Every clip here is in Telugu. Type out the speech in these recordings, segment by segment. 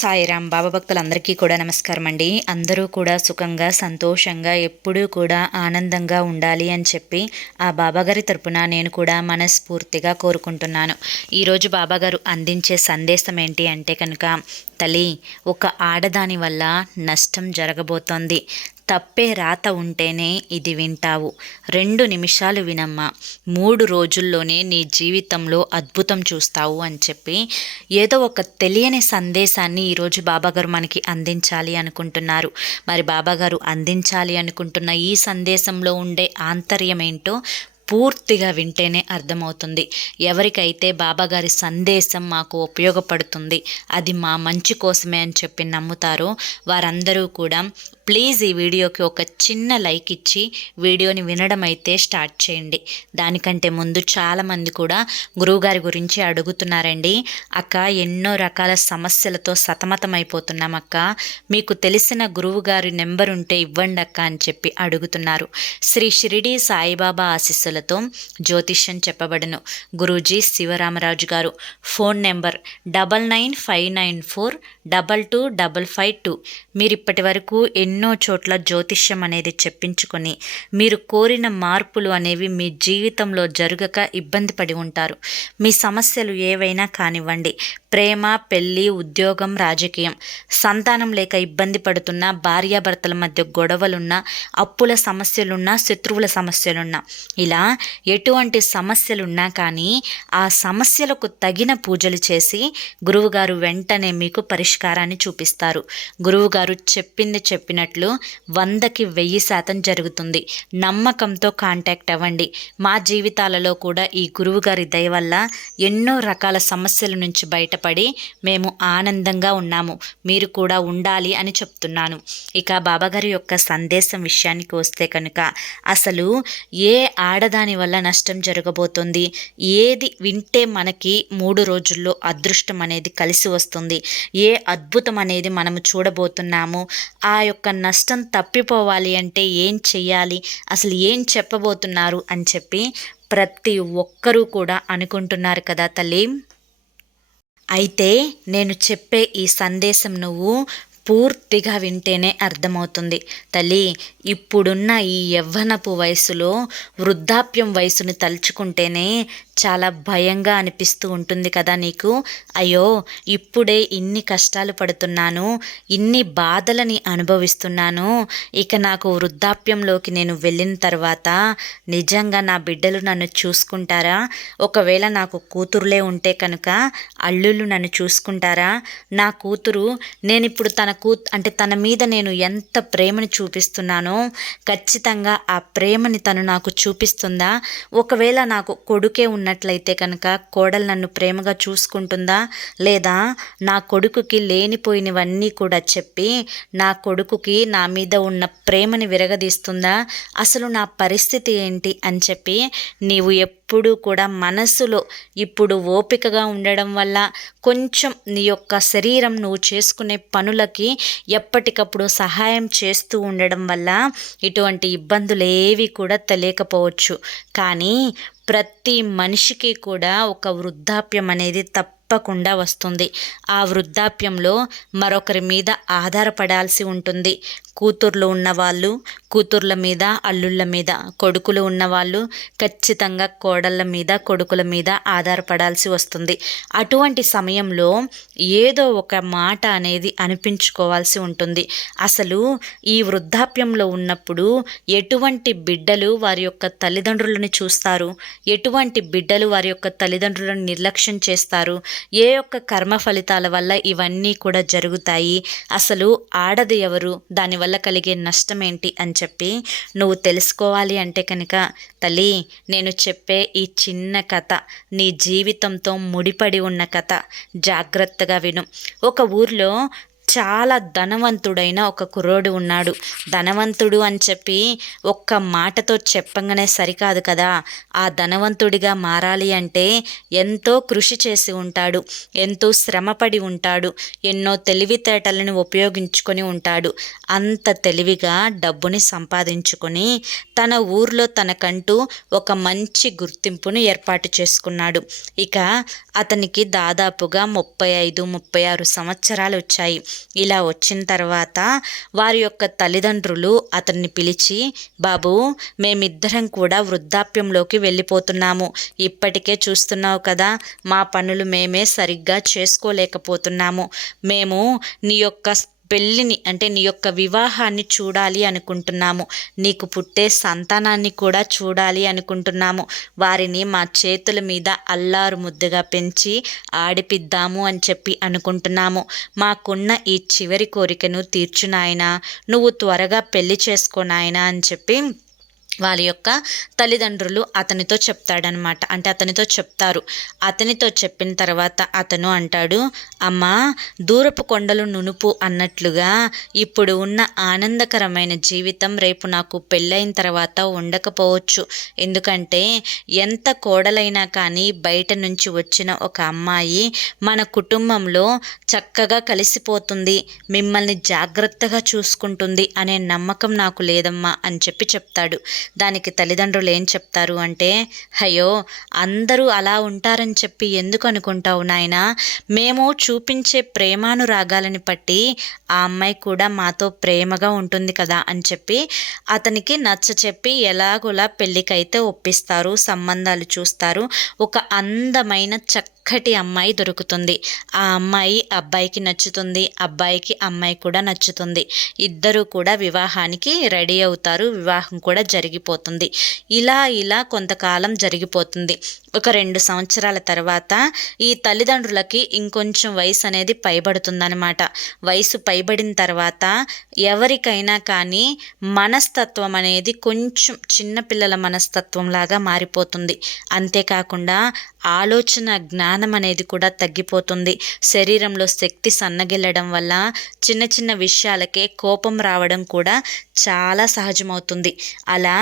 సాయిరాం. బాబా భక్తులందరికీ కూడా నమస్కారం అండి. అందరూ కూడా సుఖంగా సంతోషంగా ఎప్పుడూ కూడా ఆనందంగా ఉండాలి అని చెప్పి ఆ బాబాగారి తరపున నేను కూడా మనస్ఫూర్తిగా కోరుకుంటున్నాను. ఈరోజు బాబాగారు అందించే సందేశం ఏంటి అంటే కనుక, తల్లి, ఒక ఆడదాని వల్ల నష్టం జరగబోతోంది. తప్పే రాత ఉంటేనే ఇది వింటావు. 2 నిమిషాలు వినమ్మా, 3 రోజుల్లోనే నీ జీవితంలో అద్భుతం చూస్తావు అని చెప్పి ఏదో ఒక తెలియని సందేశాన్ని ఈరోజు బాబాగారు మనకి అందించాలి అనుకుంటున్నారు. మరి బాబాగారు అందించాలి అనుకుంటున్న ఈ సందేశంలో ఉండే ఆంతర్యం ఏంటో పూర్తిగా వింటేనే అర్థమవుతుంది. ఎవరికైతే బాబాగారి సందేశం మాకు ఉపయోగపడుతుంది, అది మా మంచి కోసమే అని చెప్పి నమ్ముతారో వారందరూ కూడా ప్లీజ్ ఈ వీడియోకి ఒక చిన్న లైక్ ఇచ్చి వీడియోని వినడం అయితే స్టార్ట్ చేయండి. దానికంటే ముందు చాలామంది కూడా గురువుగారి గురించి అడుగుతున్నారండి. అక్క, ఎన్నో రకాల సమస్యలతో సతమతమైపోతున్నాం అక్క, మీకు తెలిసిన గురువుగారి నెంబర్ ఉంటే ఇవ్వండి అక్క అని చెప్పి అడుగుతున్నారు. శ్రీ షిరిడి సాయిబాబా ఆశీస్సులతో జ్యోతిష్యం చెప్పబడును. గురూజీ శివరామరాజు గారు. Phone number 9959422552. మీరు ఇప్పటి వరకు ఎన్నో చోట్ల జ్యోతిష్యం అనేది చెప్పించుకొని మీరు కోరిన మార్పులు అనేవి మీ జీవితంలో జరగక ఇబ్బంది పడి ఉంటారు. మీ సమస్యలు ఏవైనా కానివ్వండి, ప్రేమ, పెళ్ళి, ఉద్యోగం, రాజకీయం, సంతానం లేక ఇబ్బంది పడుతున్న, భార్యాభర్తల మధ్య గొడవలున్నా, అప్పుల సమస్యలున్నా, శత్రువుల సమస్యలున్నా, ఇలా ఎటువంటి సమస్యలున్నా కానీ ఆ సమస్యలకు తగిన పూజలు చేసి గురువుగారు వెంటనే మీకు పరిష్కారాన్ని చూపిస్తారు. గురువుగారు చెప్పింది చెప్పినట్లు 100కి 1000% జరుగుతుంది. నమ్మకంతో కాంటాక్ట్ అవ్వండి. మా జీవితాలలో కూడా ఈ గురువుగారి దయ వల్ల ఎన్నో రకాల సమస్యల నుంచి బయటపడి మేము ఆనందంగా ఉన్నాము. మీరు కూడా ఉండాలి అని చెప్తున్నాను. ఇక బాబాగారి యొక్క సందేశం విషయానికి వస్తే కనుక, అసలు ఏ ఆడదాని వల్ల నష్టం జరగబోతుంది, ఏది వింటే మనకి 3 రోజుల్లో అదృష్టం అనేది కలిసి వస్తుంది, ఏ అద్భుతం అనేది మనము చూడబోతున్నాము, ఆ యొక్క నష్టం తప్పిపోవాలి అంటే ఏం చెయ్యాలి, అసలు ఏం చెప్పబోతున్నారు అని చెప్పి ప్రతి ఒక్కరూ కూడా అనుకుంటున్నారు కదా తల్లి. అయితే నేను చెప్పే ఈ సందేశం నువ్వు పూర్తిగా వింటేనే అర్థమవుతుంది తల్లి. ఇప్పుడున్న ఈ యవ్వనపు వయసులో వృద్ధాప్యం వయసుని తలుచుకుంటేనే చాలా భయంగా అనిపిస్తూ ఉంటుంది కదా నీకు. అయ్యో, ఇప్పుడే ఇన్ని కష్టాలు పడుతున్నాను, ఇన్ని బాధలని అనుభవిస్తున్నాను, ఇక నాకు వృద్ధాప్యంలోకి నేను వెళ్ళిన తర్వాత నిజంగా నా బిడ్డలు నన్ను చూసుకుంటారా, ఒకవేళ నాకు కూతురులే ఉంటే కనుక అల్లుళ్ళు నన్ను చూసుకుంటారా, నా కూతురు నేను ఇప్పుడు తన మీద నేను ఎంత ప్రేమని చూపిస్తున్నానో ఖచ్చితంగా ఆ ప్రేమని తను నాకు చూపిస్తుందా, ఒకవేళ నాకు కొడుకే ఉన్నట్లయితే కనుక కోడలు నన్ను ప్రేమగా చూసుకుంటుందా, లేదా నా కొడుకుకి లేనిపోయినవన్నీ కూడా చెప్పి నా కొడుకుకి నా మీద ఉన్న ప్రేమని విరగదీస్తుందా, అసలు నా పరిస్థితి ఏంటి అని చెప్పి నీవు ఎప్పుడూ కూడా మనసులో ఇప్పుడు ఓపికగా ఉండడం వల్ల కొంచెం నీ యొక్క శరీరం నువ్వు చేసుకునే పనులకి ఎప్పటికప్పుడు సహాయం చేస్తూ ఉండడం వల్ల ఇటువంటి ఇబ్బందులు ఏవి కూడా తెలియకపోవచ్చు. కానీ ప్రతి మనిషికి కూడా ఒక వృద్ధాప్యం అనేది తప్పకుండా వస్తుంది. ఆ వృద్ధాప్యంలో మరొకరి మీద ఆధారపడాల్సి ఉంటుంది. కూతుర్లు ఉన్నవాళ్ళు కూతుర్ల మీద, అల్లుళ్ళ మీద, కొడుకులు ఉన్నవాళ్ళు ఖచ్చితంగా కోడళ్ళ మీద, కొడుకుల మీద ఆధారపడాల్సి వస్తుంది. అటువంటి సమయంలో ఏదో ఒక మాట అనేది అనిపించుకోవాల్సి ఉంటుంది. అసలు ఈ వృద్ధాప్యంలో ఉన్నప్పుడు ఎటువంటి బిడ్డలు వారి యొక్క తల్లిదండ్రులను చూస్తారు, ఎటువంటి బిడ్డలు వారి యొక్క తల్లిదండ్రులను నిర్లక్ష్యం చేస్తారు, ఏ యొక్క కర్మ ఫలితాల వల్ల ఇవన్నీ కూడా జరుగుతాయి, అసలు ఆడది ఎవరు, దానివల్ల కలిగే నష్టం ఏంటి అని చెప్పి నువ్వు తెలుసుకోవాలి అంటే కనుక తల్లి, నేను చెప్పే ఈ చిన్న కథ నీ జీవితంతో ముడిపడి ఉన్న కథ. జాగ్రత్తగా విను. ఒక ఊర్లో చాలా ధనవంతుడైన ఒక కుర్రోడు ఉన్నాడు. ధనవంతుడు అని చెప్పి ఒక్క మాటతో చెప్పంగానే సరికాదు కదా. ఆ ధనవంతుడిగా మారాలి అంటే ఎంతో కృషి చేసి ఉంటాడు, ఎంతో శ్రమపడి ఉంటాడు, ఎన్నో తెలివితేటలను ఉపయోగించుకొని ఉంటాడు. అంత తెలివిగా డబ్బుని సంపాదించుకొని తన ఊర్లో తనకంటూ ఒక మంచి గుర్తింపును ఏర్పాటు చేసుకున్నాడు. ఇక అతనికి దాదాపుగా 35-36 సంవత్సరాలు వచ్చాయి. ఇలా వచ్చిన తర్వాత వారి యొక్క తల్లిదండ్రులు అతన్ని పిలిచి, బాబు, మేమిద్దరం కూడా వృద్ధాప్యంలోకి వెళ్ళిపోతున్నాము. ఇప్పటికే చూస్తున్నావు కదా, మా పనులు మేమే సరిగ్గా చేసుకోలేకపోతున్నాము. మేము నీ యొక్క పెళ్ళిని అంటే నీ యొక్క వివాహాన్ని చూడాలి అనుకుంటున్నాము. నీకు పుట్టే సంతానాన్ని కూడా చూడాలి అనుకుంటున్నాము. వారిని మా చేతుల మీద అల్లారు ముద్దుగా పెంచి ఆడిపిద్దాము అని చెప్పి అనుకుంటున్నాము. మాకున్న ఈ చివరి కోరికను తీర్చు నాయనా, నువ్వు త్వరగా పెళ్లి చేసుకో నాయనా అని చెప్పి వాళ్ళ యొక్క తల్లిదండ్రులు అతనితో చెప్తాడనమాట. అంటే అతనితో చెప్తారు. అతనితో చెప్పిన తర్వాత అతను అంటాడు, అమ్మా, దూరపు కొండలు నునుపు అన్నట్లుగా ఇప్పుడు ఉన్న ఆనందకరమైన జీవితం రేపు నాకు పెళ్ళైన తర్వాత ఉండకపోవచ్చు. ఎందుకంటే ఎంత కోడలైనా కానీ బయట నుంచి వచ్చిన ఒక అమ్మాయి మన కుటుంబంలో చక్కగా కలిసిపోతుంది, మిమ్మల్ని జాగ్రత్తగా చూసుకుంటుంది అనే నమ్మకం నాకు లేదమ్మా అని చెప్పి చెప్తాడు. దానికి తల్లిదండ్రులు ఏం చెప్తారు అంటే, అయ్యో, అందరూ అలా ఉంటారని చెప్పి ఎందుకు అనుకుంటావు నాయనా? మేము చూపించే ప్రేమానురాగాలని బట్టి ఆ అమ్మాయి కూడా మాతో ప్రేమగా ఉంటుంది కదా అని చెప్పి అతనికి నచ్చ చెప్పి ఎలాగోలా పెళ్ళికైతే ఒప్పిస్తారు, సంబంధాలు చూస్తారు. ఒక అందమైన చక్కటి అమ్మాయి దొరుకుతుంది. ఆ అమ్మాయి అబ్బాయికి నచ్చుతుంది, అబ్బాయికి అమ్మాయి కూడా నచ్చుతుంది. ఇద్దరూ కూడా వివాహానికి రెడీ అవుతారు. వివాహం కూడా జరిగిపోతుంది. ఇలా కొంతకాలం జరిగిపోతుంది. ఒక 2 సంవత్సరాల తర్వాత ఈ తల్లిదండ్రులకి ఇంకొంచెం వయసు అనేది పైబడుతుందనమాట. వయసు పైబడిన తర్వాత ఎవరికైనా కానీ మనస్తత్వం అనేది కొంచెం చిన్నపిల్లల మనస్తత్వం లాగా మారిపోతుంది. అంతేకాకుండా ఆలోచన జ్ఞానం అనేది కూడా తగ్గిపోతుంది. శరీరంలో శక్తి సన్నగిల్లడం వల్ల చిన్న చిన్న విషయాలకే కోపం రావడం కూడా చాలా సహజమవుతుంది. అలా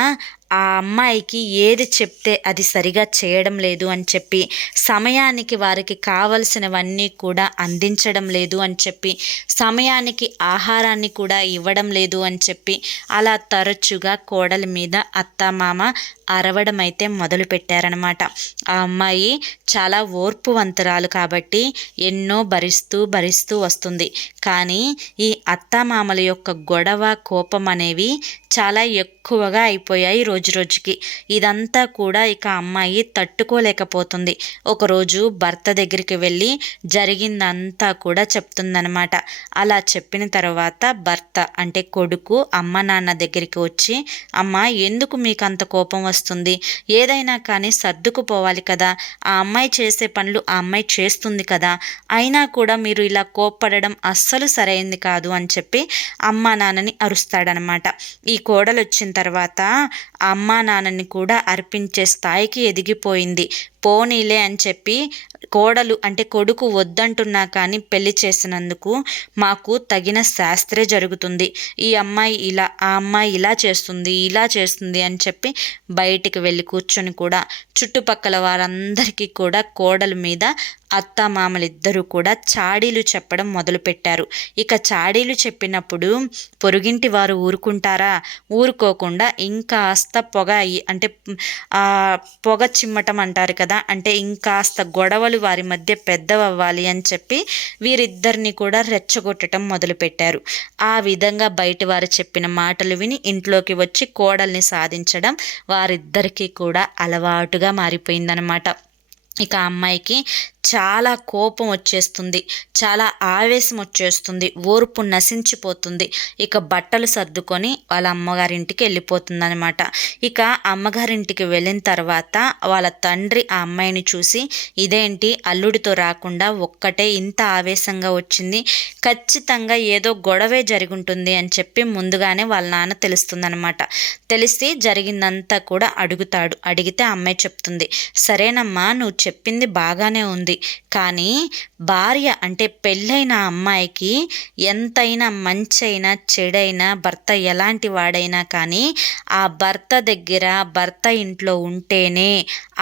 ఆ అమ్మాయికి ఏది చెప్తే అది సరిగా చేయడం లేదు అని చెప్పి, సమయానికి వారికి కావలసినవన్నీ కూడా అందించడం లేదు అని చెప్పి, సమయానికి ఆహారాన్ని కూడా ఇవ్వడం లేదు అని చెప్పి, అలా తరచుగా కోడలి మీద అత్తమామ అరవడం అయితే మొదలుపెట్టారనమాట. ఆ అమ్మాయి చాలా ఓర్పువంతురాలు కాబట్టి ఎన్నో భరిస్తూ వస్తుంది. కానీ ఈ అత్తామామల యొక్క గొడవ, కోపం అనేవి చాలా ఎక్కువగా అయిపోయాయి రోజుకి. ఇదంతా కూడా ఇక అమ్మాయి తట్టుకోలేకపోతుంది. ఒకరోజు భర్త దగ్గరికి వెళ్ళి జరిగిందంతా కూడా చెప్తుందనమాట. అలా చెప్పిన తర్వాత భర్త అంటే కొడుకు అమ్మ నాన్న దగ్గరికి వచ్చి, అమ్మ, ఎందుకు మీకు అంత కోపం వస్తుంది? ఏదైనా కానీ సర్దుకుపోవాలి కదా. ఆ అమ్మాయి చేసే పనులు ఆ అమ్మాయి చేస్తుంది కదా, అయినా కూడా మీరు ఇలా కోప్పడడం అస్సలు సరైంది కాదు అని చెప్పి అమ్మ నాన్నని అరుస్తాడనమాట. ఈ కోడలు వచ్చిన తర్వాత అమ్మా నాన్నని కూడా అర్పించే స్థాయికి ఎదిగిపోయింది. పోనీలే అని చెప్పి కోడలు అంటే కొడుకు వద్దంటున్నా కానీ పెళ్లి చేసినందుకు మాకు తగిన శాస్త్రే జరుగుతుంది. ఈ అమ్మాయి ఇలా, ఆ అమ్మాయి ఇలా చేస్తుంది అని చెప్పి బయటికి వెళ్ళి కూర్చొని కూడా చుట్టుపక్కల వారందరికీ కూడా కోడల మీద అత్తామామలిద్దరూ కూడా చాడీలు చెప్పడం మొదలుపెట్టారు. ఇక చాడీలు చెప్పినప్పుడు పొరుగింటి వారు ఊరుకుంటారా? ఊరుకోకుండా ఇంకాస్త పొగ అంటే పొగ చిమ్మటం అంటారు కదా, అంటే ఇంకాస్త గొడవలు వారి మధ్య పెద్దవవ్వాలి అని చెప్పి వీరిద్దరిని కూడా రెచ్చగొట్టడం మొదలుపెట్టారు. ఆ విధంగా బయట వారు చెప్పిన మాటలు విని ఇంట్లోకి వచ్చి కోడల్ని సాధించడం వారిద్దరికీ కూడా అలవాటుగా మారిపోయిందనమాట. ఇక అమ్మాయికి చాలా కోపం వచ్చేస్తుంది, చాలా ఆవేశం వచ్చేస్తుంది, ఓర్పు నశించిపోతుంది. ఇక బట్టలు సర్దుకొని వాళ్ళ అమ్మగారింటికి వెళ్ళిపోతుంది అనమాట. ఇక అమ్మగారింటికి వెళ్ళిన తర్వాత వాళ్ళ తండ్రి ఆ అమ్మాయిని చూసి, ఇదేంటి అల్లుడితో రాకుండా ఒక్కటే ఇంత ఆవేశంగా వచ్చింది, ఖచ్చితంగా ఏదో గొడవే జరుగుంటుంది అని చెప్పి ముందుగానే వాళ్ళ నాన్న తెలుస్తుందనమాట. తెలిసి జరిగిందంతా కూడా అడుగుతాడు. అడిగితే అమ్మాయి చెప్తుంది, సరేనమ్మా, నువ్వు చెప్పింది బాగానే ఉంది, ఉంటుంది. కానీ భార్య అంటే పెళ్ళైన అమ్మాయికి ఎంతైనా మంచైనా చెడైనా భర్త ఎలాంటి వాడైనా కానీ ఆ భర్త దగ్గర భర్త ఇంట్లో ఉంటేనే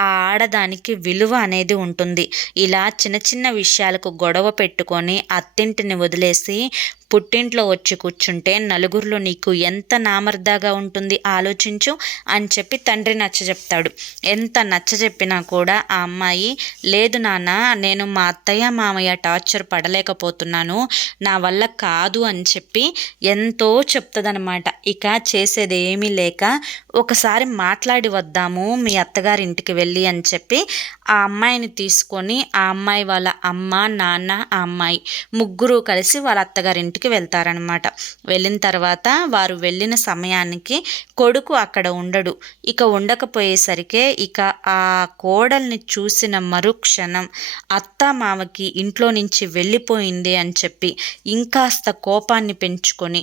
ఆ ఆడదానికి విలువ అనేది ఉంటుంది. ఇలా చిన్న చిన్న విషయాలకు గొడవ పెట్టుకొని అత్తింటిని వదిలేసి పుట్టింట్లో వచ్చి కూర్చుంటే నలుగురిలో నీకు ఎంత నామర్దాగా ఉంటుంది ఆలోచించు అని చెప్పి తండ్రి నచ్చజెప్తాడు. ఎంత నచ్చజెప్పినా కూడా ఆ అమ్మాయి లేదు నాన్న, నేను మా అత్తయ్య మామయ్య టార్చర్ పడలేకపోతున్నాను, నా వల్ల కాదు అని చెప్పి ఎంతో చెప్తుందనమాట. ఇక చేసేది ఏమీ లేక ఒకసారి మాట్లాడి వద్దాము మీ అత్తగారి ఇంటికి వెళ్ళి అని చెప్పి ఆ అమ్మాయిని తీసుకొని ఆ అమ్మాయి వాళ్ళ అమ్మ నాన్న ఆ అమ్మాయి ముగ్గురు కలిసి వాళ్ళ అత్తగారింటికి వెళ్తారనమాట. వెళ్ళిన తర్వాత వారు వెళ్ళిన సమయానికి కొడుకు అక్కడ ఉండడు. ఇక ఉండకపోయేసరికి ఇక ఆ కోడల్ని చూసిన మరుక్షణం అత్త మామకి ఇంట్లో నుంచి వెళ్ళిపోయింది అని చెప్పి ఇంకాస్త కోపాన్ని పెంచుకొని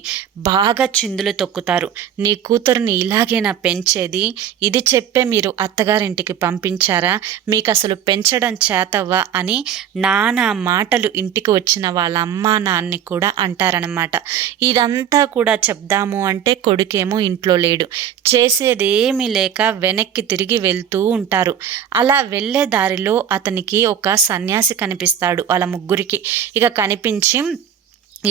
బాగా చిందులు తొక్కుతారు. నీ కూతురుని ఇలాగేనా పెంచేది, ఇది చెప్పే మీరు అత్తగారింటికి పంపించారా, మీకు అసలు పెంచడం చేతవ్వా అని నానా మాటలు ఇంటికి వచ్చిన వాళ్ళ అమ్మా నాన్ని కూడా అంటారనమాట. ఇదంతా కూడా చెప్దాము అంటే కొడుకేమో ఇంట్లో లేడు. చేసేదేమీ లేక వెనక్కి తిరిగి వెళ్తూ ఉంటారు. అలా వెళ్ళే దారిలో అతనికి ఒక సన్యాసి కనిపిస్తాడు వాళ్ళ ముగ్గురికి. ఇక కనిపించి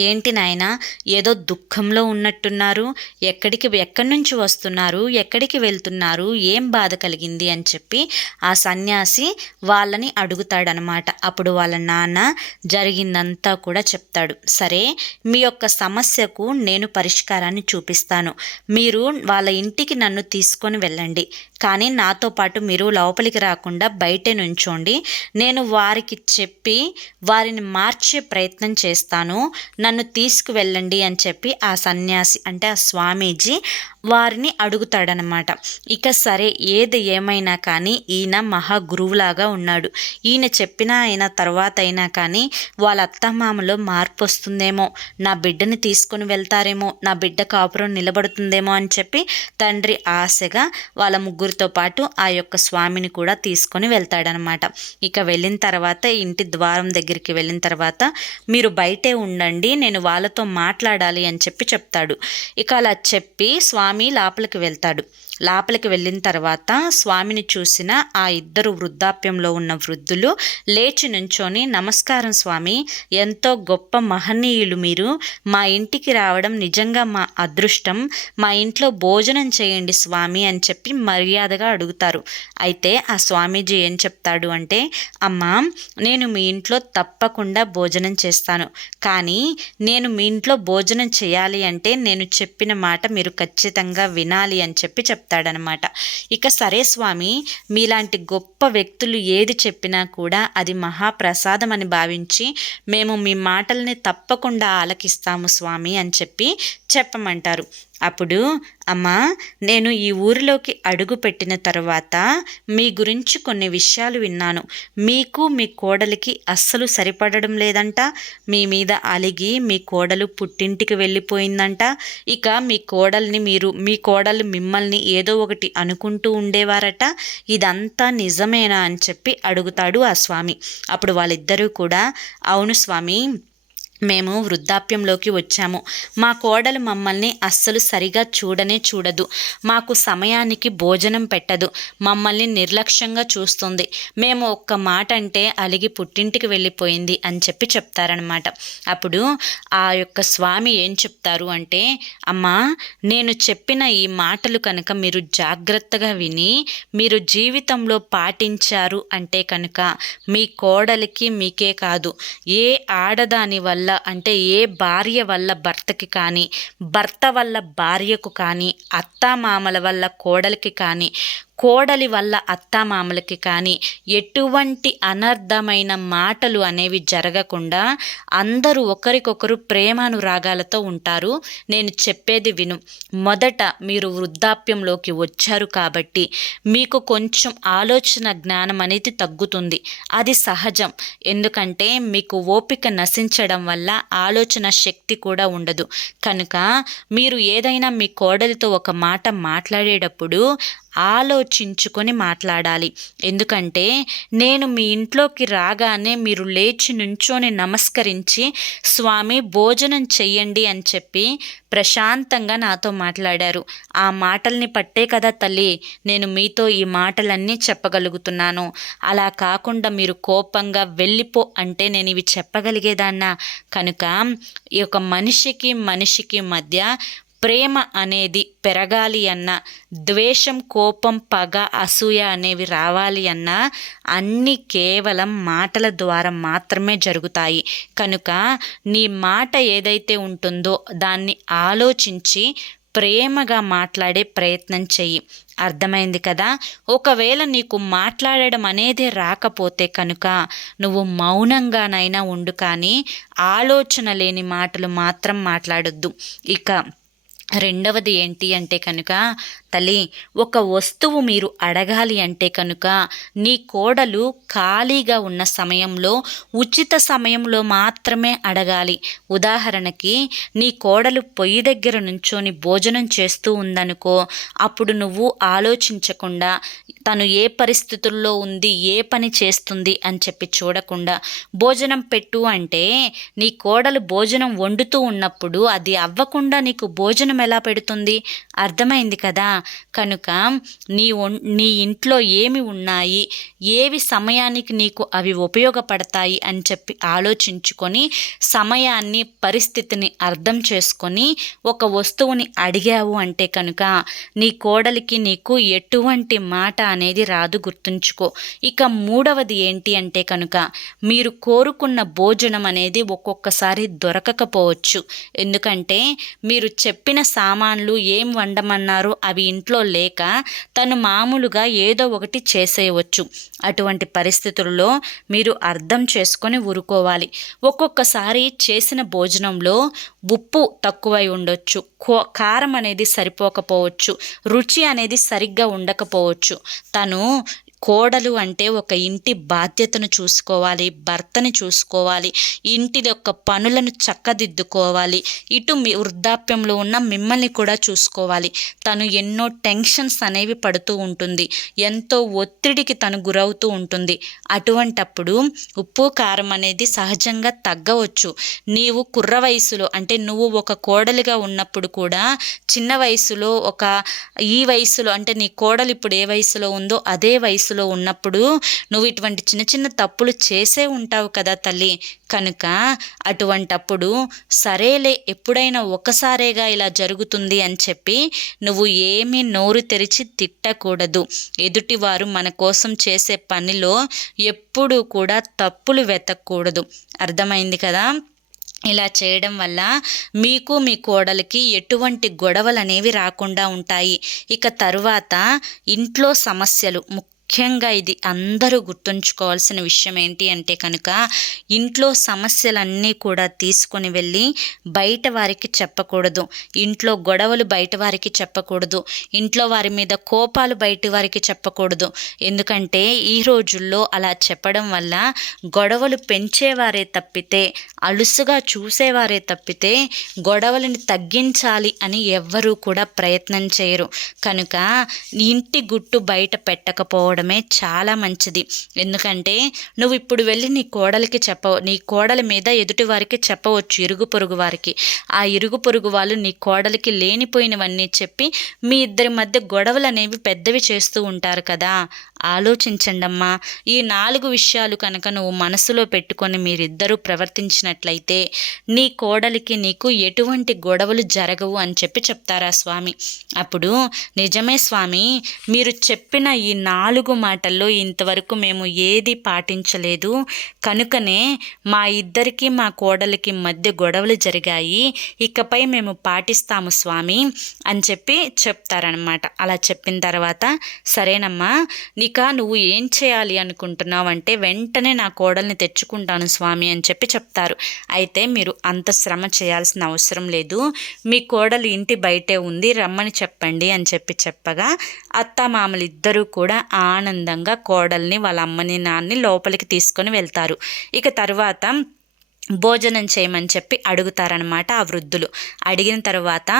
ఏంటి నాయనా ఏదో దుఃఖంలో ఉన్నట్టున్నారు, ఎక్కడి నుంచి వస్తున్నారు, ఎక్కడికి వెళ్తున్నారు, ఏం బాధ కలిగింది అని చెప్పి ఆ సన్యాసి వాళ్ళని అడుగుతాడనమాట. అప్పుడు వాళ్ళ నాన్న జరిగిందంతా కూడా చెప్తాడు. సరే, మీ యొక్క సమస్యకు నేను పరిష్కారాన్ని చూపిస్తాను, మీరు వాళ్ళ ఇంటికి నన్ను తీసుకొని వెళ్ళండి, కానీ నాతో పాటు మీరు లోపలికి రాకుండా బయటే నుంచోండి, నేను వారికి చెప్పి వారిని మార్చే ప్రయత్నం చేస్తాను, నన్ను తీసుకువెళ్ళండి అని చెప్పి ఆ సన్యాసి అంటే ఆ స్వామీజీ వారిని అడుగుతాడనమాట. ఇక సరే, ఏది ఏమైనా కానీ ఈయన మహా గురువులాగా ఉన్నాడు. ఈయన చెప్పిన అయిన తర్వాత అయినా కానీ వాళ్ళ అత్తమామలో మార్పు వస్తుందేమో, నా బిడ్డని తీసుకొని వెళ్తారేమో, నా బిడ్డ కాపురం నిలబడుతుందేమో అని చెప్పి తండ్రి ఆశగా వాళ్ళ ముగ్గురితో పాటు ఆ యొక్క స్వామిని కూడా తీసుకొని వెళ్తాడనమాట. ఇక వెళ్ళిన తర్వాత ఇంటి ద్వారం దగ్గరికి వెళ్ళిన తర్వాత మీరు బయటే ఉండండి, నేను వాళ్ళతో మాట్లాడాలి అని చెప్పి చెప్తాడు. ఇక అలా చెప్పి స్వామి లోపలికి వెళ్తాడు. లోపలికి వెళ్ళిన తర్వాత స్వామిని చూసిన ఆ ఇద్దరు వృద్ధాప్యంలో ఉన్న వృద్ధులు లేచి నుంచొని, నమస్కారం స్వామి, ఎంతో గొప్ప మహనీయులు మీరు, మా ఇంటికి రావడం నిజంగా మా అదృష్టం, మా ఇంట్లో భోజనం చేయండి స్వామి అని చెప్పి మర్యాదగా అడుగుతారు. అయితే ఆ స్వామీజీ ఏం చెప్తాడు అంటే, అమ్మా, నేను మీ ఇంట్లో తప్పకుండా భోజనం చేస్తాను, కానీ నేను మీ ఇంట్లో భోజనం చేయాలి అంటే నేను చెప్పిన మాట మీరు ఖచ్చితంగా వినాలి అని చెప్పి చెప్తాడనమాట. ఇక సరే స్వామి, మీలాంటి గొప్ప వ్యక్తులు ఏది చెప్పినా కూడా అది మహాప్రసాదం అని భావించి మేము మీ మాటల్ని తప్పకుండా ఆలకిస్తాము స్వామి అని చెప్పి చెప్పమంటారు. అప్పుడు, అమ్మా, నేను ఈ ఊరిలోకి అడుగు పెట్టిన తర్వాత మీ గురించి కొన్ని విషయాలు విన్నాను, మీకు మీ కోడలికి అస్సలు సరిపడడం లేదంట, మీ మీద అలిగి మీ కోడలు పుట్టింటికి వెళ్ళిపోయిందంట, ఇక మీ కోడలు మిమ్మల్ని ఏదో ఒకటి అనుకుంటూ ఉండేవారట, ఇదంతా నిజమేనా అని చెప్పి అడుగుతాడు ఆ స్వామి. అప్పుడు వాళ్ళిద్దరూ కూడా, అవును స్వామి, మేము వృద్ధాప్యంలోకి వచ్చాము, మా కోడలు మమ్మల్ని అస్సలు సరిగా చూడదు, మాకు సమయానికి భోజనం పెట్టదు, మమ్మల్ని నిర్లక్ష్యంగా చూస్తుంది, మేము ఒక్క మాట అంటే అలిగి పుట్టింటికి వెళ్ళిపోయింది అని చెప్పి చెప్తారనమాట. అప్పుడు ఆ యొక్క స్వామి ఏం చెప్తారు అంటే, అమ్మా, నేను చెప్పిన ఈ మాటలు కనుక మీరు జాగ్రత్తగా విని మీరు జీవితంలో పాటించారు అంటే కనుక మీ కోడలికి మీకే కాదు, ఏ ఆడదాని వల్ల అంటే ఏ భార్య వల్ల భర్తకి కానీ, భర్త వల్ల భార్యకు కానీ, అత్తామామల వల్ల కోడలికి కానీ, కోడలి వల్ల అత్తామామలకి కానీ ఎటువంటి అనర్థమైన మాటలు అనేవి జరగకుండా అందరూ ఒకరికొకరు ప్రేమానురాగాలతో ఉంటారు. నేను చెప్పేది విను. మొదట మీరు వృద్ధాప్యంలోకి వచ్చారు కాబట్టి మీకు కొంచెం ఆలోచన జ్ఞానం అనేది తగ్గుతుంది, అది సహజం. ఎందుకంటే మీకు ఓపిక నశించడం వల్ల ఆలోచన శక్తి కూడా ఉండదు. కనుక మీరు ఏదైనా మీ కోడలితో ఒక మాట మాట్లాడేటప్పుడు ఆలోచించుకొని మాట్లాడాలి. ఎందుకంటే నేను మీ ఇంట్లోకి రాగానే మీరు లేచి నుంచొని నమస్కరించి స్వామి భోజనం చెయ్యండి అని చెప్పి ప్రశాంతంగా నాతో మాట్లాడారు. ఆ మాటల్ని పట్టే కదా తల్లి నేను మీతో ఈ మాటలన్నీ చెప్పగలుగుతున్నాను. అలా కాకుండా మీరు కోపంగా వెళ్ళిపో అంటే నేను ఇవి చెప్పగలిగేదాన్నా? కనుక ఈ యొక్క మనిషికి మధ్య ప్రేమ అనేది పెరగాలి అన్నా, ద్వేషం, కోపం, పగ, అసూయ అనేవి రావాలి అన్నా అన్నీ కేవలం మాటల ద్వారా మాత్రమే జరుగుతాయి. కనుక నీ మాట ఏదైతే ఉంటుందో దాన్ని ఆలోచించి ప్రేమగా మాట్లాడే ప్రయత్నం చెయ్యి. అర్థమైంది కదా? ఒకవేళ నీకు మాట్లాడడం అనేది రాకపోతే కనుక నువ్వు మౌనంగానైనా ఉండు, కానీ ఆలోచన లేని మాటలు మాత్రం మాట్లాడొద్దు. ఇక రెండవది ఏంటి అంటే కనుక తల్లి, ఒక వస్తువు మీరు అడగాలి అంటే కనుక నీ కోడలు ఖాళీగా ఉన్న సమయంలో, ఉచిత సమయంలో మాత్రమే అడగాలి. ఉదాహరణకి నీ కోడలు పొయ్యి దగ్గర నుంచొని భోజనం చేస్తూ ఉందనుకో, అప్పుడు నువ్వు ఆలోచించకుండా తను ఏ పరిస్థితుల్లో ఉంది, ఏ పని చేస్తుంది అని చెప్పి చూడకుండా భోజనం పెట్టు అంటే నీ కోడలు భోజనం వండుతూ ఉన్నప్పుడు అది అవ్వకుండా నీకు భోజనం ఎలా పెడుతుంది? అర్థమైంది కదా? కనుక నీ ఇంట్లో ఏమి ఉన్నాయి, ఏవి సమయానికి నీకు అవి ఉపయోగపడతాయి అని చెప్పి ఆలోచించుకొని సమయాన్ని, పరిస్థితిని అర్థం చేసుకొని ఒక వస్తువుని అడిగావు అంటే కనుక నీ కోడలికి నీకు ఎటువంటి మాట అనేది రాదు, గుర్తుంచుకో. ఇక మూడవది ఏంటి అంటే కనుక మీరు కోరుకున్న భోజనం అనేది ఒక్కొక్కసారి దొరకకపోవచ్చు. ఎందుకంటే మీరు చెప్పిన సామాన్లు ఏం వండమన్నారో అవి ఇంట్లో లేక తను మామూలుగా ఏదో ఒకటి చేసేయవచ్చు. అటువంటి పరిస్థితుల్లో మీరు అర్థం చేసుకొని ఊరుకోవాలి. ఒక్కొక్కసారి చేసిన భోజనంలో ఉప్పు తక్కువై ఉండొచ్చు, కారం అనేది సరిపోకపోవచ్చు, రుచి అనేది సరిగ్గా ఉండకపోవచ్చు. తను కోడలు అంటే ఒక ఇంటి బాధ్యతను చూసుకోవాలి, భర్తని చూసుకోవాలి, ఇంటి యొక్క పనులను చక్కదిద్దుకోవాలి, ఇటు మీ వృద్ధాప్యంలో ఉన్న మిమ్మల్ని కూడా చూసుకోవాలి. తను ఎన్నో టెన్షన్స్ అనేవి పడుతూ ఉంటుంది, ఎంతో ఒత్తిడికి తను గురవుతూ ఉంటుంది. అటువంటప్పుడు ఉప్పు కారం అనేది సహజంగా తగ్గవచ్చు. నీవు కుర్ర వయసులో అంటే నువ్వు ఒక కోడలిగా ఉన్నప్పుడు కూడా చిన్న వయసులో ఈ వయసులో అంటే నీ కోడలు ఇప్పుడు ఏ వయసులో ఉందో అదే వయసులో ఉన్నప్పుడు నువ్వు ఇటువంటి చిన్న చిన్న తప్పులు చేసే ఉంటావు కదా తల్లి. కనుక అటువంటప్పుడు సరేలే ఎప్పుడైనా ఒకసారేగా ఇలా జరుగుతుంది అని చెప్పి నువ్వు ఏమీ నోరు తెరిచి తిట్టకూడదు. ఎదుటివారు మన కోసం చేసే పనిలో ఎప్పుడూ కూడా తప్పులు వెతకూడదు. అర్థమైంది కదా? ఇలా చేయడం వల్ల మీకు మీ కోడలికి ఎటువంటి గొడవలు అనేవి రాకుండా ఉంటాయి. ఇక తరువాత ఇంట్లో సమస్యలు, ముఖ్యంగా ఇది అందరూ గుర్తుంచుకోవాల్సిన విషయం ఏంటి అంటే కనుక ఇంట్లో సమస్యలన్నీ కూడా తీసుకొని వెళ్ళి బయట వారికి చెప్పకూడదు. ఇంట్లో గొడవలు బయట వారికి చెప్పకూడదు. ఇంట్లో వారి మీద కోపాలు బయట వారికి చెప్పకూడదు. ఎందుకంటే ఈ రోజుల్లో అలా చెప్పడం వల్ల గొడవలు పెంచేవారే తప్పితే, అలుసుగా చూసేవారే తప్పితే గొడవలను తగ్గించాలి అని ఎవ్వరూ కూడా ప్రయత్నం చేయరు. కనుక ఇంటి గుట్టు బయట పెట్టకపోవడమే చాలా మంచిది. ఎందుకంటే నువ్వు ఇప్పుడు వెళ్ళి నీ కోడలి మీద ఎదుటి వారికి చెప్పవచ్చు, ఇరుగు పొరుగు వారికి. ఆ ఇరుగు పొరుగు వాళ్ళు నీ కోడలికి లేనిపోయినవన్నీ చెప్పి మీ ఇద్దరి మధ్య గొడవలు అనేవి పెద్దవి చేస్తూ ఉంటారు కదా. ఆలోచించండి అమ్మా. ఈ 4 విషయాలు కనుక నువ్వు మనసులో పెట్టుకొని మీరిద్దరూ ప్రవర్తించినట్లయితే నీ కోడలికి నీకు ఎటువంటి గొడవలు జరగవు అని చెప్పి చెప్తారా స్వామి. అప్పుడు నిజమే స్వామి, మీరు చెప్పిన ఈ 4 మాటల్లో ఇంతవరకు మేము ఏది పాటించలేదు, కనుకనే మా ఇద్దరికి మా కోడలికి మధ్య గొడవలు జరిగాయి, ఇకపై మేము పాటిస్తాము స్వామి అని చెప్పి చెప్తారనమాట. అలా చెప్పిన తర్వాత సరేనమ్మా, నువ్వు ఏం చేయాలి అనుకుంటున్నావు అంటే వెంటనే నా కోడల్ని తెచ్చుకుంటాను స్వామి అని చెప్పి చెప్తారు. అయితే మీరు అంత శ్రమ చేయాల్సిన అవసరం లేదు, మీ కోడలు ఇంటి బయటే ఉంది, రమ్మని చెప్పండి అని చెప్పి చెప్పగా అత్తామామలు ఇద్దరూ కూడా ఆనందంగా కోడల్ని, వాళ్ళ అమ్మని, నాన్నని లోపలికి తీసుకొని వెళ్తారు. ఇక తర్వాత భోజనం చేయమని చెప్పి అడుగుతారనమాట ఆ వృద్ధులు. అడిగిన తర్వాత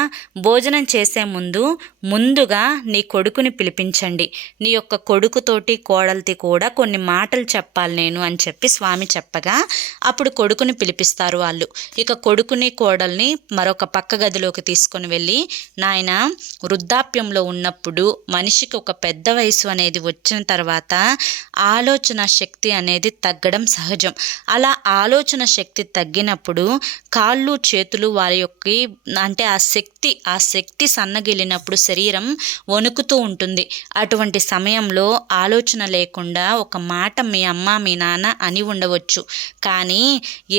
భోజనం చేసే ముందుగా నీ కొడుకుని పిలిపించండి, నీ యొక్క కొడుకుతోటి కోడలితో కూడా కొన్ని మాటలు చెప్పాలి నేను అని చెప్పి స్వామి చెప్పగా అప్పుడు కొడుకుని పిలిపిస్తారు వాళ్ళు. ఇక కొడుకుని కోడల్ని మరొక పక్క గదిలోకి తీసుకొని వెళ్ళి, నాయన, వృద్ధాప్యంలో ఉన్నప్పుడు మనిషికి ఒక పెద్ద వయసు అనేది వచ్చిన తర్వాత ఆలోచన శక్తి అనేది తగ్గడం సహజం. అలా ఆలోచన శక్తి తగ్గినప్పుడు కాళ్ళు చేతులు వారి యొక్క అంటే ఆ శక్తి సన్నగిలినప్పుడు శరీరం వణుకుతూ ఉంటుంది. అటువంటి సమయంలో ఆలోచన లేకుండా ఒక మాట మీ అమ్మ మీ నాన్న అని ఉండవచ్చు, కానీ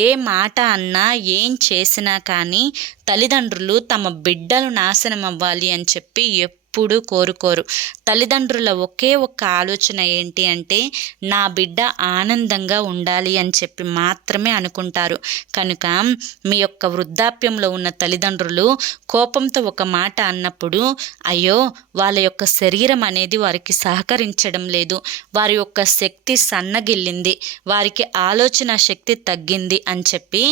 ఏ మాట అన్నా ఏం చేసినా కానీ తల్లిదండ్రులు తమ బిడ్డలు నాశనం అవ్వాలి అని చెప్పి ఎప్పుడూ కోరుకోరు. తల్లిదండ్రుల ఒకే ఒక్క ఆలోచన ఏంటి అంటే నా బిడ్డ ఆనందంగా ఉండాలి అని చెప్పి మాత్రమే అనుకుంటారు. కనుక మీ యొక్క వృద్ధాప్యంలో ఉన్న తల్లిదండ్రులు కోపంతో ఒక మాట అన్నప్పుడు అయ్యో వాళ్ళ యొక్క శరీరం అనేది వారికి సహకరించడం లేదు, వారి యొక్క శక్తి సన్నగిల్లింది, వారికి ఆలోచన శక్తి తగ్గింది అని చెప్పి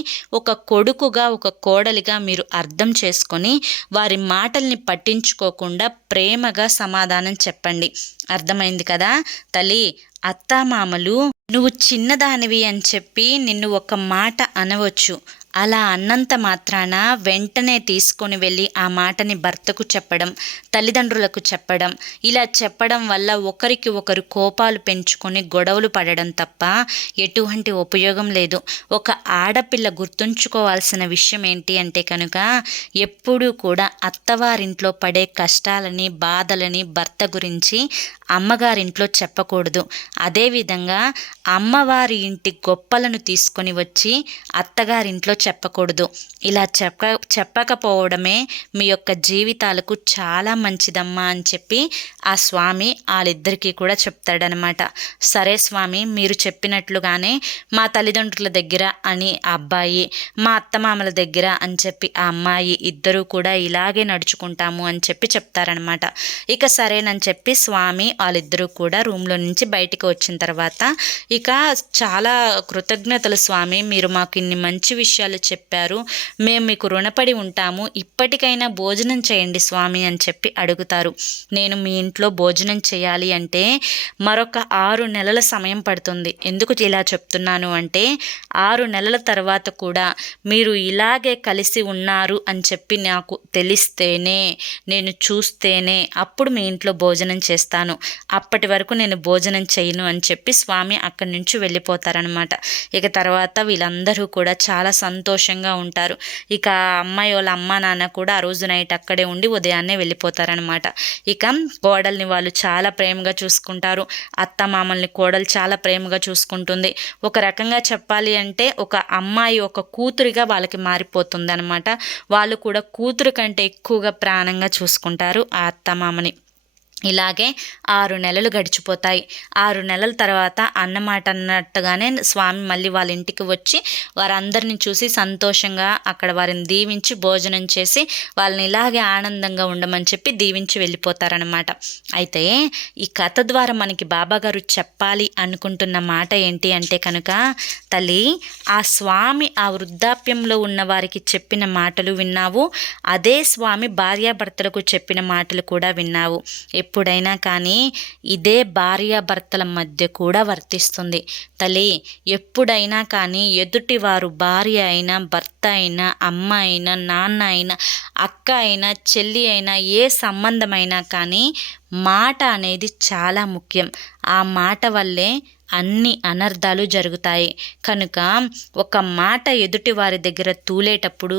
ఒక కొడుకుగా ఒక కోడలిగా మీరు అర్థం చేసుకొని వారి మాటల్ని పట్టించుకోకుండా ప్రేమగా సమాధానం చెప్పండి. అర్థమైంది కదా తల్లి? అత్తామామలు నువ్వు చిన్నదానివి అని చెప్పి నిన్ను ఒక మాట అనవచ్చు. అలా అన్నంత మాత్రాన వెంటనే తీసుకొని వెళ్ళి ఆ మాటని భర్తకు చెప్పడం, తల్లిదండ్రులకు చెప్పడం, ఇలా చెప్పడం వల్ల ఒకరికి ఒకరు కోపాలు పెంచుకొని గొడవలు పడడం తప్ప ఎటువంటి ఉపయోగం లేదు. ఒక ఆడపిల్ల గుర్తుంచుకోవాల్సిన విషయం ఏంటి అంటే కనుక ఎప్పుడూ కూడా అత్తవారింట్లో పడే కష్టాలని బాధలని భర్త గురించి అమ్మగారింట్లో చెప్పకూడదు. అదేవిధంగా అమ్మవారి ఇంటి గొప్పలను తీసుకొని వచ్చి అత్తగారింట్లో చెప్పకూడదు. ఇలా చెప్పకపోవడమే మీ యొక్క జీవితాలకు చాలా మంచిదమ్మా అని చెప్పి ఆ స్వామి వాళ్ళిద్దరికీ కూడా చెప్తాడనమాట. సరే స్వామి, మీరు చెప్పినట్లుగానే మా తల్లిదండ్రుల దగ్గర అని ఆ అబ్బాయి, మా అత్తమామల దగ్గర అని చెప్పి ఆ అమ్మాయి ఇద్దరూ కూడా ఇలాగే నడుచుకుంటాము అని చెప్పి చెప్తారనమాట. ఇక సరేనని చెప్పి స్వామి వాళ్ళిద్దరూ కూడా రూమ్లో నుంచి బయటికి వచ్చిన తర్వాత ఇక చాలా కృతజ్ఞతలు స్వామి, మీరు మాకు ఇన్ని మంచి విషయాలు చెప్పారు, మేము మీకు రుణపడి ఉంటాము, ఇప్పటికైనా భోజనం చేయండి స్వామి అని చెప్పి అడుగుతారు. నేను మీ ఇంట్లో భోజనం చేయాలి అంటే మరొక 6 నెలల సమయం పడుతుంది. ఎందుకు ఇలా చెప్తున్నాను అంటే 6 నెలల తర్వాత కూడా మీరు ఇలాగే కలిసి ఉన్నారు అని చెప్పి నాకు తెలిస్తేనే, నేను చూస్తేనే అప్పుడు మీ ఇంట్లో భోజనం చేస్తాను, అప్పటి వరకు నేను భోజనం చేయను అని చెప్పి స్వామి అక్కడి నుంచి వెళ్ళిపోతారనమాట. ఇక తర్వాత వీళ్ళందరూ కూడా చాలా సంతోషంగా ఉంటారు. ఇక అమ్మాయి వాళ్ళ అమ్మ నాన్న కూడా ఆ రోజు నైట్ అక్కడే ఉండి ఉదయాన్నే వెళ్ళిపోతారనమాట. ఇక కోడల్ని వాళ్ళు చాలా ప్రేమగా చూసుకుంటారు, అత్తమామల్ని కోడలు చాలా ప్రేమగా చూసుకుంటుంది. ఒక రకంగా చెప్పాలి అంటే ఒక అమ్మాయి ఒక కూతురిగా వాళ్ళకి మారిపోతుంది అనమాట. వాళ్ళు కూడా కూతురు కంటే ఎక్కువగా ప్రాణంగా చూసుకుంటారు ఆ అత్తమామని. ఇలాగే 6 నెలలు గడిచిపోతాయి. 6 నెలల తర్వాత అన్నమాట అన్నట్టుగానే స్వామి మళ్ళీ వాళ్ళ ఇంటికి వచ్చి వారందరిని చూసి సంతోషంగా అక్కడ వారిని దీవించి భోజనం చేసి వాళ్ళని ఇలాగే ఆనందంగా ఉండమని చెప్పి దీవించి వెళ్ళిపోతారనమాట. అయితే ఈ కథ ద్వారా మనకి బాబాగారు చెప్పాలి అనుకుంటున్న మాట ఏంటి అంటే కనుక తల్లి, ఆ స్వామి ఆ వృద్ధాప్యంలో ఉన్న వారికి చెప్పిన మాటలు విన్నావు, అదే స్వామి భార్యాభర్తలకు చెప్పిన మాటలు కూడా విన్నావు. ఎప్పుడైనా కానీ ఇదే భార్యాభర్తల మధ్య కూడా వర్తిస్తుంది తల్లి. ఎప్పుడైనా కానీ ఎదుటివారు భార్య అయినా భర్త అయినా అమ్మ అయినా నాన్న అయినా అక్క అయినా చెల్లి అయినా ఏ సంబంధమైనా కానీ మాట అనేది చాలా ముఖ్యం. ఆ మాట వల్లే అన్ని అనర్థాలు జరుగుతాయి. కనుక ఒక మాట ఎదుటి వారి దగ్గర తూలేటప్పుడు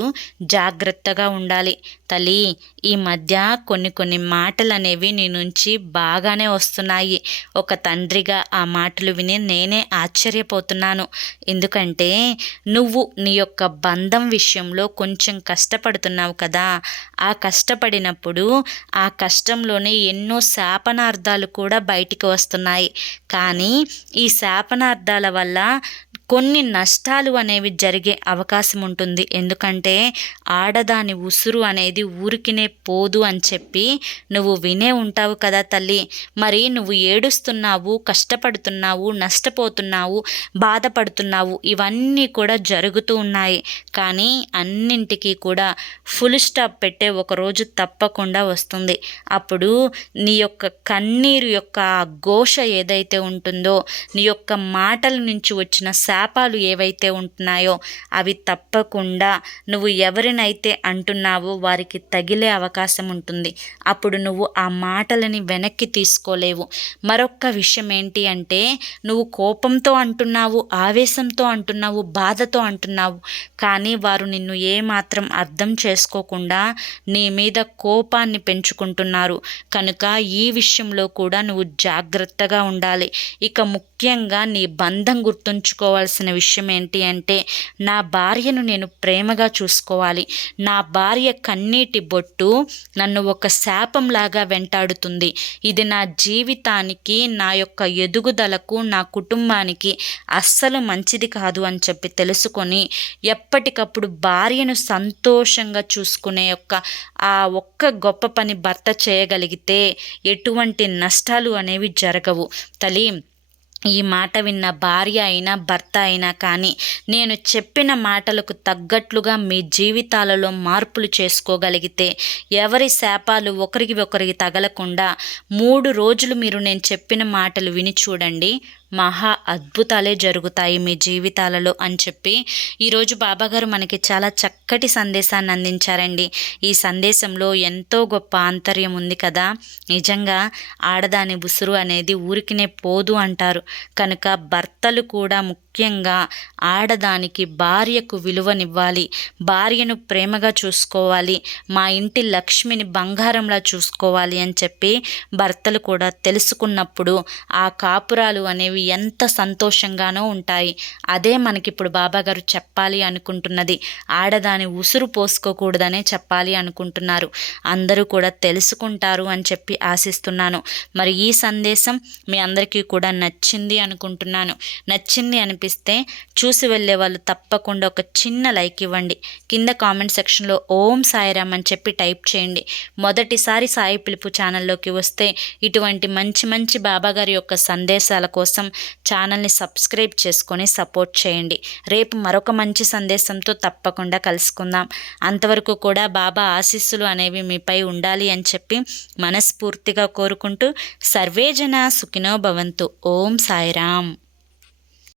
జాగ్రత్తగా ఉండాలి తల్లి. ఈ మధ్య కొన్ని మాటలు అనేవి నీ నుంచి బాగానే వస్తున్నాయి. ఒక తండ్రిగా ఆ మాటలు విని నేనే ఆశ్చర్యపోతున్నాను. ఎందుకంటే నువ్వు నీ యొక్క బంధం విషయంలో కొంచెం కష్టపడుతున్నావు కదా. ఆ కష్టపడినప్పుడు ఆ కష్టంలోనే ఎన్నో శాపనార్థాలు కూడా బయటికి వస్తున్నాయి. కానీ ఈ ఈ శాపనార్థాల వల్ల కొన్ని నష్టాలు అనేవి జరిగే అవకాశం ఉంటుంది. ఎందుకంటే ఆడదాని ఉసురు అనేది ఊరికినే పోదు అని చెప్పి నువ్వు వినే ఉంటావు కదా తల్లి. మరి నువ్వు ఏడుస్తున్నావు, కష్టపడుతున్నావు, నష్టపోతున్నావు, బాధపడుతున్నావు, ఇవన్నీ కూడా జరుగుతూ ఉన్నాయి. కానీ అన్నింటికీ కూడా ఫుల్ స్టాప్ పెట్టే ఒక రోజు తప్పకుండా వస్తుంది. అప్పుడు నీ యొక్క కన్నీరు యొక్క ఘోష ఏదైతే ఉంటుందో, నీ యొక్క మాటల నుంచి వచ్చిన శాపాలు ఏవైతే ఉంటున్నాయో అవి తప్పకుండా నువ్వు ఎవరినైతే అంటున్నావో వారికి తగిలే అవకాశం ఉంటుంది. అప్పుడు నువ్వు ఆ మాటలని వెనక్కి తీసుకోలేవు. మరొక్క విషయం ఏంటి అంటే, నువ్వు కోపంతో అంటున్నావు, ఆవేశంతో అంటున్నావు, బాధతో అంటున్నావు, కానీ వారు నిన్ను ఏమాత్రం అర్థం చేసుకోకుండా నీ మీద కోపాన్ని పెంచుకుంటున్నారు. కనుక ఈ విషయంలో కూడా నువ్వు జాగ్రత్తగా ఉండాలి. ఇక ముఖ్యంగా నీ బంధం గుర్తుంచుకోవాల్సిన విషయం ఏంటి అంటే, నా భార్యను నేను ప్రేమగా చూసుకోవాలి. నా భార్య కన్నీటి బొట్టు నన్ను ఒక శాపంలాగా వెంటాడుతుంది. ఇది నా జీవితానికి, నా యొక్క ఎదుగుదలకు, నా కుటుంబానికి అస్సలు మంచిది కాదు అని చెప్పి తెలుసుకొని ఎప్పటికప్పుడు భార్యను సంతోషంగా చూసుకునే ఆ ఒక్క గొప్ప పని భర్త చేయగలిగితే ఎటువంటి నష్టాలు అనేవి జరగవు. తల్లి, ఈ మాట విన్న భార్య అయినా భర్త అయినా కానీ నేను చెప్పిన మాటలకు తగ్గట్లుగా మీ జీవితాలలో మార్పులు చేసుకోగలిగితే, ఎవరి శాపాలు ఒకరికి తగలకుండా 3 రోజులు మీరు నేను చెప్పిన మాటలు విని చూడండి, మహా అద్భుతాలే జరుగుతాయి మీ జీవితాలలో అని చెప్పి ఈరోజు బాబాగారు మనకి చాలా చక్కటి సందేశాన్ని అందించారండి. ఈ సందేశంలో ఎంతో గొప్ప ఆంతర్యం ఉంది కదా. నిజంగా ఆడదాని ఉసురు అనేది ఊరికినే పోదు అంటారు. కనుక భర్తలు కూడా ముఖ్యంగా ఆడదానికి, భార్యకు విలువనివ్వాలి, భార్యను ప్రేమగా చూసుకోవాలి, మా ఇంటి లక్ష్మిని బంగారంలా చూసుకోవాలి అని చెప్పి భర్తలు కూడా తెలుసుకున్నప్పుడు ఆ కాపురాలు అనేవి ఎంత సంతోషంగానో ఉంటాయి. అదే మనకిప్పుడు బాబాగారు చెప్పాలి అనుకుంటున్నది. ఆడదాని ఉసురు పోసుకోకూడదనే చెప్పాలి అనుకుంటున్నారు. అందరూ కూడా తెలుసుకుంటారు అని చెప్పి ఆశిస్తున్నాను. మరి ఈ సందేశం మీ అందరికీ కూడా నచ్చింది అనుకుంటున్నాను. నచ్చింది అనిపిస్తే చూసి వెళ్ళే వాళ్ళు తప్పకుండా ఒక చిన్న లైక్ ఇవ్వండి. కింద కామెంట్ సెక్షన్లో ఓం సాయిరామ్ అని చెప్పి టైప్ చేయండి. మొదటిసారి సాయి పిలుపు ఛానల్లోకి వస్తే ఇటువంటి మంచి మంచి బాబాగారి యొక్క సందేశాల కోసం ఛానల్ని సబ్స్క్రైబ్ చేసుకొని సపోర్ట్ చేయండి. రేపు మరొక మంచి సందేశంతో తప్పకుండా కలుసుకుందాం. అంతవరకు కూడా బాబా ఆశీస్సులు అనేవి మీపై ఉండాలి అని చెప్పి మనస్ఫూర్తిగా కోరుకుంటూ సర్వేజన సుఖినో భవంతు. ఓం సాయిరామ్.